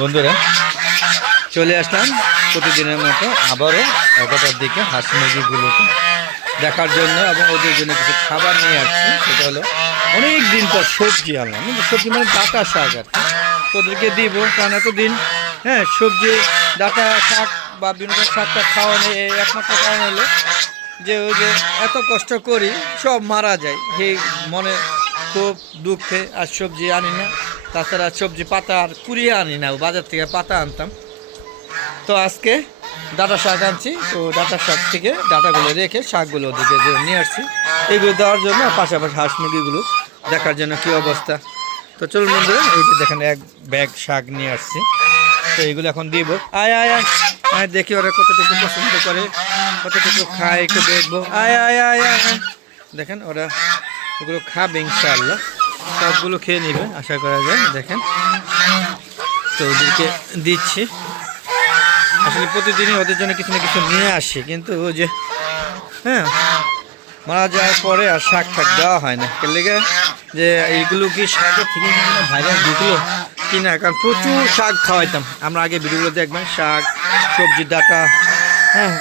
বন্ধুরা চলে আসলাম প্রতিদিনের মতো আবারও 11টার দিকে হাঁস মুরগিগুলোকে দেখার জন্য এবং ওদের জন্য কিছু খাবার নিয়ে আসছি। সেটা হলো অনেক দিন পর সবজি আনলাম, সবজি মানে ডাঁটা শাক আর কি ওদেরকে দিব, কারণ এতদিন সবজি ডাঁটা শাক বা বিভিন্ন শাকটা খাওয়া নেই। এই একমাত্র কারণ হলো যে ওই যে এত কষ্ট করি সব মারা যায়, এই মনে খুব দুঃখে আর সবজি আনি না। তাছাড়া সবজি পাতা আর কুড়িয়ে আনি না, বাজার থেকে পাতা আনতাম। তো আজকে ডাঁটা শাক আনছি, তো ডাঁটা শাক থেকে ডাঁটাগুলো রেখে শাকগুলো ওদিকে নিয়ে আসছি এইগুলো দেওয়ার জন্য, পাশাপাশি হাঁস মুরগিগুলো দেখার জন্য কী অবস্থা। তো চলুন বন্ধুরা, এই যে দেখেন এক ব্যাগ শাক নিয়ে আসছি, তো এইগুলো এখন দিব। আয় আয় আয় আয়, দেখি ওরা কতটুকু পছন্দ করে, কতটুকু খায় একটু দেখবো। আয় আয় আয় আয় আয়, দেখেন ওরা এগুলো খাবে ইনশাআল্লাহ, সবগুলো খেয়ে নেবে আশা করা যায়। দেখেন তো ওদেরকে দিচ্ছি, আসলে প্রতিদিনই ওদের জন্য কিছু না কিছু নিয়ে আসি, কিন্তু ওই যে মারা যাওয়ার পরে আর শাক ঠাক দেওয়া হয় না। এর লেগে যে এইগুলো কি শাকের থেকে ভাইরাস ঢুকলো কিনা, কারণ প্রচুর শাক খাওয়াইতাম আমরা আগে, ভিডিওগুলো দেখবেন শাক সবজি ডাঁটা,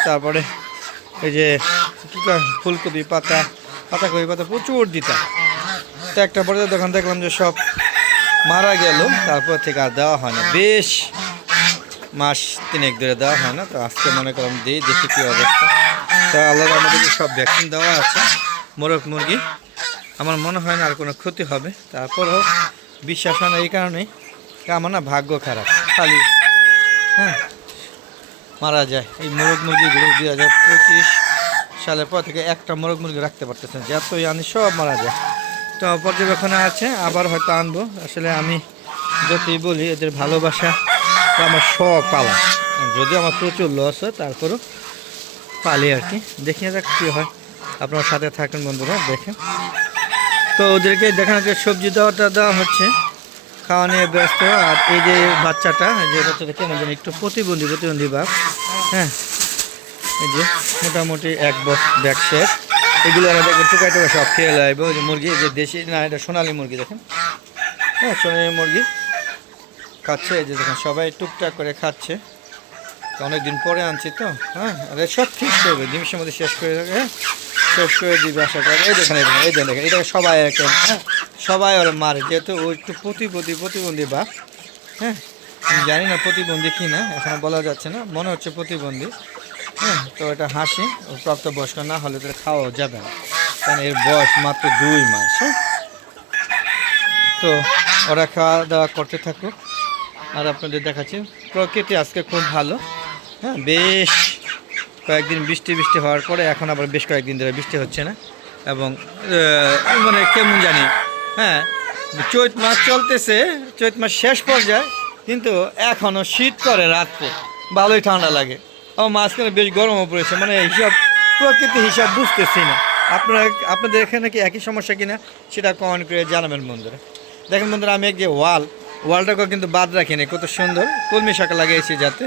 তারপরে এই যে কী কয় ফুলকপি পাতা, পাতাকপি পাতা প্রচুর দিতাম। তো একটা পরে তখন দেখলাম যে সব মারা গেল, তারপর থেকে আর দেওয়া হয় না, বেশ মাস 3 ধরে দেওয়া হয় না। তো আজকে মনে করলাম দিই, দেখি কী অবস্থা। তো আল্লাহর আমাদেরকে সব ভ্যাকসিন দেওয়া আছে, মোরগ মুরগি আমার মনে হয় না আর কোনো ক্ষতি হবে। তারপরেও বিশ্বাস হয় না, এই কারণেই আমার না ভাগ্য খারাপ, খালি মারা যায় এই মোরগ মুরগিগুলো। 2025 সালের পর থেকে একটা মোরগ মুরগি রাখতে পারতেছেন, যতই আনি সব মারা যায়। তো পর্যবেক্ষণে আছে, আবার হয়তো আনবো। আসলে আমি যতই বলি এদের ভালোবাসা তো আমার শখ পালা, যদিও আমার প্রচুর লস হয় তারপরেও পালি আর কি। দেখি যাক কী হয়, আপনার সাথে থাকেন বন্ধুরা, দেখেন। তো ওদেরকে দেখানো যে সবজি দেওয়া হচ্ছে, খাওয়া নিয়ে ব্যস্ত। আর এই যে বাচ্চাটা, যে বাচ্চাটা কেমন জানি একটু প্রতিবন্ধী ভাব, এই যে মোটামুটি 1 ব্যাগ শেষ। এগুলো আমরা দেখবেন টুকাই টুকা সব খেয়ে লাগবে। ওই যে মুরগি, যে দেশি না, এটা সোনালি মুরগি, দেখেন সোনালি মুরগি খাচ্ছে। এই যে দেখেন সবাই টুকটাক করে খাচ্ছে, অনেকদিন পরে আনছি তো। আর সব ঠিক করবে, নিমিষের মধ্যে শেষ করে দেবে, শেষ করে দিবে আশা করি। এই দেখেন এই দেখেন এটাকে সবাই একটা সবাই ওরা মারে, যেহেতু ও একটু প্রতিবন্ধী বা আমি জানি না প্রতিবন্ধী কি না, এখন বলা যাচ্ছে না, মনে হচ্ছে প্রতিবন্ধী। তো এটা হাসি, ও প্রাপ্তবয়স্ক না হলে তো খাওয়াও যাবে না, কারণ এর বয়স মাত্র 2 মাস। তো ওরা খাওয়া দাওয়া করতে থাকুক, আর আপনাদের দেখাচ্ছি প্রকৃতি আজকে খুব ভালো। বেশ কয়েকদিন বৃষ্টি হওয়ার পরে এখন আবার বেশ কয়েকদিন ধরে বৃষ্টি হচ্ছে না, এবং মানে কেমন জানি চৈত মাস চলতেছে, চৈত মাস শেষ পর্যায়ে, কিন্তু এখনও শীত করে রাত্রে, ভালোই ঠান্ডা লাগে, ও মাঝখানে বেশ গরমও পড়েছে। মানে হিসাব, প্রকৃতি হিসাব বুঝতেছি না। আপনাদের এখানে কি একই সমস্যা কিনা সেটা কমেন্ট করে জানাবেন বন্ধুরা। দেখেন বন্ধুরা, আমি এক যে ওয়ালটাকেও কিন্তু বাদ রাখিনি, কত সুন্দর কলমি শাক লাগিয়েছি, যাতে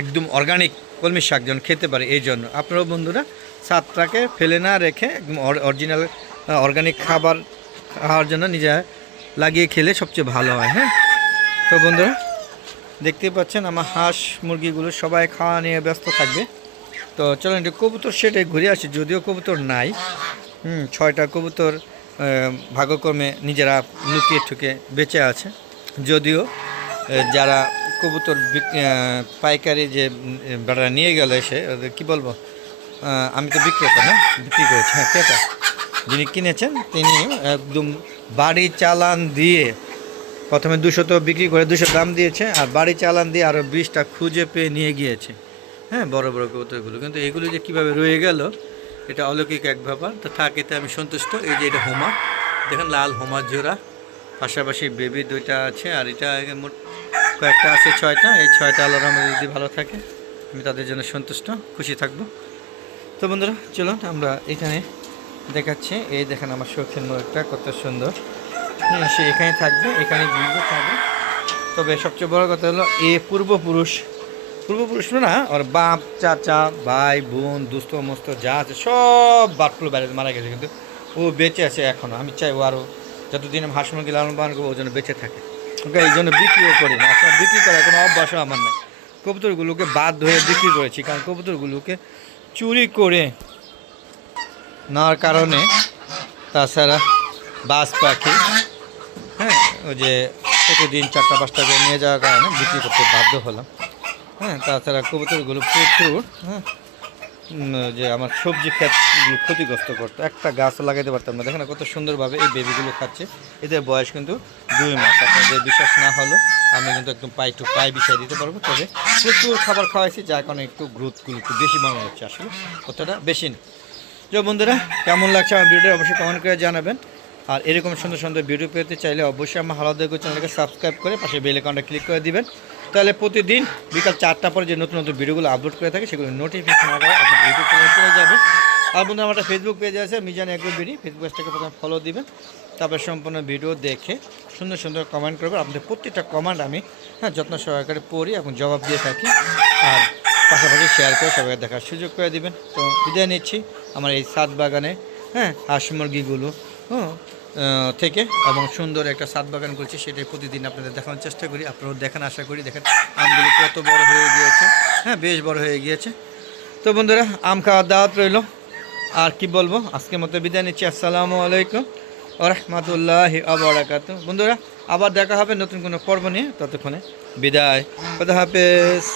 একদম অর্গানিক কলমি শাক যেন খেতে পারে। এই জন্য আপনারাও বন্ধুরা ছাদটাকে ফেলে না রেখে একদম অরিজিনাল অর্গানিক খাবার খাওয়ার জন্য নিজে লাগিয়ে খেলে সবচেয়ে ভালো হয়। তো বন্ধুরা দেখতেই পাচ্ছেন আমার হাঁস মুরগিগুলো সবাই খাওয়া নিয়ে ব্যস্ত থাকবে। তো চলেন একটু কবুতর সেটে ঘুরে আসি, যদিও কবুতর নাই। 6টা কবুতর ভাগ্যক্রমে নিজেরা লুকিয়ে ঠুকে বেঁচে আছে, যদিও যারা কবুতর পাইকারি যে বেড়া নিয়ে গেল এসে, কী বলবো, আমি তো বিক্রেতা না, বিক্রি করেছি, ক্রেতা যিনি কিনেছেন তিনি একদম বাড়ি চালান দিয়ে প্রথমে 200 তো বিক্রি করে 200 দাম দিয়েছে, আর বাড়ি চালান দিয়ে আরও 20টা খুঁজে পেয়ে নিয়ে গিয়েছে। বড় বড় কবুতরগুলো, কিন্তু এগুলো যে কীভাবে রয়ে গেল এটা অলৌকিক এক ব্যাপার। তো এতে আমি সন্তুষ্ট। এই যে এটা হোমা, দেখেন লাল হোমার জোড়া, পাশাপাশি বেবি 2টা আছে, আর এটা মোট কয়েকটা আছে 6টা। এই 6টা আল্লাহর রহমতে যদি ভালো থাকে আমি তাদের জন্য সন্তুষ্ট, খুশি থাকব। তো বন্ধুরা চলুন আমরা এখানে দেখাচ্ছি। এই দেখেন আমার শৌখিন মোরগটা কত সুন্দর, সে এখানে থাকবে, এখানে ঘুরবে থাকবে। তবে সবচেয়ে বড় কথা হলো পূর্বপুরুষ না, ওর বাপ চাচা ভাই বোন দুস্থ মস্ত যা আছে সব বাটফুল বাইরে মারা গেছে, কিন্তু ও বেঁচে আছে এখনও। আমি চাই ও আরও যতদিন আমি হাঁস মুরগি লালন পালন করবো ও যেন বেঁচে থাকে। ওকে এই জন্য বিক্রিও করি না, আসলে বিক্রি করার কোনো অভ্যাসও আমার নেই। কবুতরগুলোকে বাধ্য হয়ে বিক্রি করেছি, কারণ কবুতরগুলোকে চুরি করে নেওয়ার কারণে, তাছাড়া বাজ পাখি, হ্যাঁ, ওই যে প্রতিদিন 4টা 5টা করে নিয়ে যাওয়ার কারণে বিক্রি করতে বাধ্য হলাম। হ্যাঁ, তাছাড়া কবুতরগুলো প্রচুর, হ্যাঁ, যে আমার সবজি ক্ষেতগুলো ক্ষতিগ্রস্ত করতো, একটা গাছও লাগাইতে পারতাম না। দেখেন না কত সুন্দরভাবে এই বেবিগুলো খাচ্ছে। এদের বয়স কিন্তু 2 মাস। আপনাদের বিশ্বাস না হলো আমি কিন্তু একদম পাই টু পাই বিষয় দিতে পারবো। তবে প্রচুর খাবার খাওয়াইছি, যার কারণে একটু গ্রোথগুলো একটু বেশি মনে হচ্ছে, আসলে কতটা বেশি না। তো বন্ধুরা, কেমন লাগছে আমার ভিডিও অবশ্যই কমেন্ট করে জানাবেন। আর এরকম সুন্দর সুন্দর ভিডিও পেতে চাইলে অবশ্যই আমার হালাল দেখো চ্যানেলকে সাবস্ক্রাইব করে পাশে বেল আইকনটা ক্লিক করে দিবেন। তাহলে প্রতিদিন বিকাল 4টা পরে যে নতুন নতুন ভিডিওগুলো আপলোড করে থাকে সেগুলো নোটিফিকেশন আগে আপনার ইউটিউব চ্যানেলে চলে যাবে। আর বন্ধু, আমার একটা ফেসবুক পেজ আছে মিজান এগ্রো বিডি, ফেসবুক পেজটাকে প্রথমে ফলো দিবেন। তারপর সম্পূর্ণ ভিডিও দেখে সুন্দর সুন্দর কমেন্ট করবেন। আপনাদের প্রত্যেকটা কমেন্ট আমি, হ্যাঁ, যত্ন সহকারে পড়ি এবং জবাব দিয়ে থাকি। আর পাশাপাশি শেয়ার করে সবাই দেখার সুযোগ করে দিবেন। তো বিদায় নিচ্ছি আমার এই ছাদ বাগানে, হ্যাঁ, হাঁস মুরগিগুলো, হ্যাঁ, থেকে, এবং সুন্দর একটা ছাদ বাগান করছি, সেটাই প্রতিদিন আপনাদের দেখানোর চেষ্টা করি। আপনারাও দেখেন, আশা করি। দেখেন আমগুলো কত বড় হয়ে গিয়েছে, হ্যাঁ, বেশ বড় হয়ে গিয়েছে। তো বন্ধুরা, আম খাওয়ার দাওয়াত রইল। আর কি বলবো, আজকের মতো বিদায় নিচ্ছি। আসসালামু আলাইকুম ওয়া রাহমাতুল্লাহি ওয়া বারাকাতুহু। বন্ধুরা, আবার দেখা হবে নতুন কোনো পর্ব নিয়ে। ততক্ষণে বিদায়, খোদা হাফেজ।